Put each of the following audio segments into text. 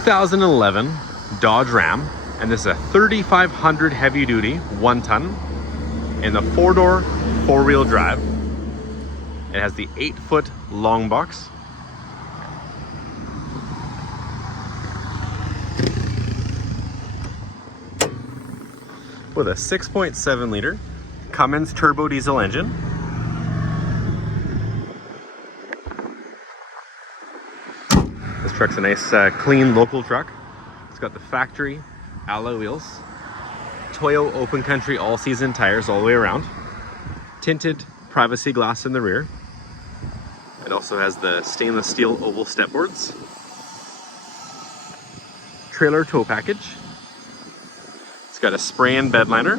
2011 Dodge Ram, and this is a 3500 heavy duty 1-ton in the 4-door 4-wheel drive. It has the 8-foot long box. With a 6.7 liter Cummins turbo diesel engine. This truck's a nice clean local truck. It's got the factory alloy wheels, Toyo open country all season tires all the way around, tinted privacy glass in the rear. It also has the stainless steel oval step boards, trailer tow package. It's got a spray-in bed liner.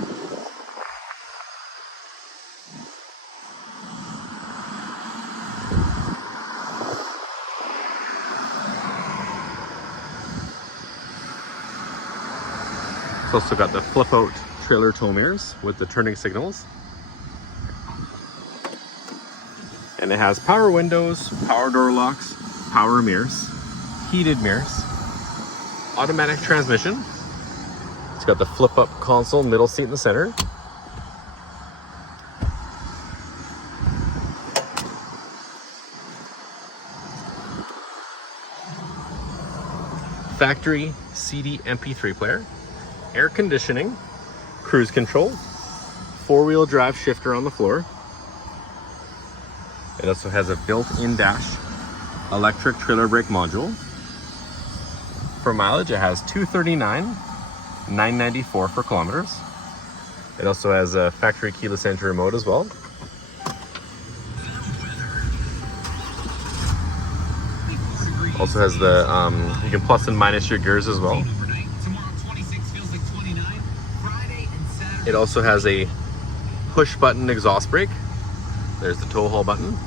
It's also got the flip-out trailer tow mirrors with the turning signals. And it has power windows, power door locks, power mirrors, heated mirrors, automatic transmission. It's got the flip-up console, middle seat in the center. Factory CD MP3 player, air conditioning, cruise control, 4-wheel drive shifter on the floor. It also has a built-in dash electric trailer brake module. For mileage, it has 239,994 for kilometers. It also has a factory keyless entry remote as well. Also has the, you can plus and minus your gears as well. It also has a push button exhaust brake. There's the tow haul button.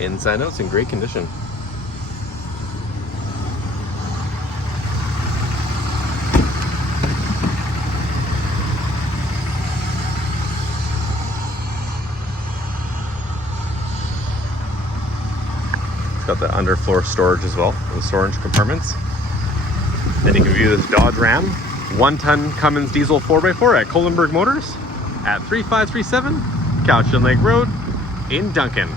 Inside out, it's in great condition. It's got the underfloor storage as well, the storage compartments. Then you can view this Dodge Ram 1-ton Cummins diesel 4x4 at Kolenberg Motors at 3537 Couch and Lake Road in Duncan.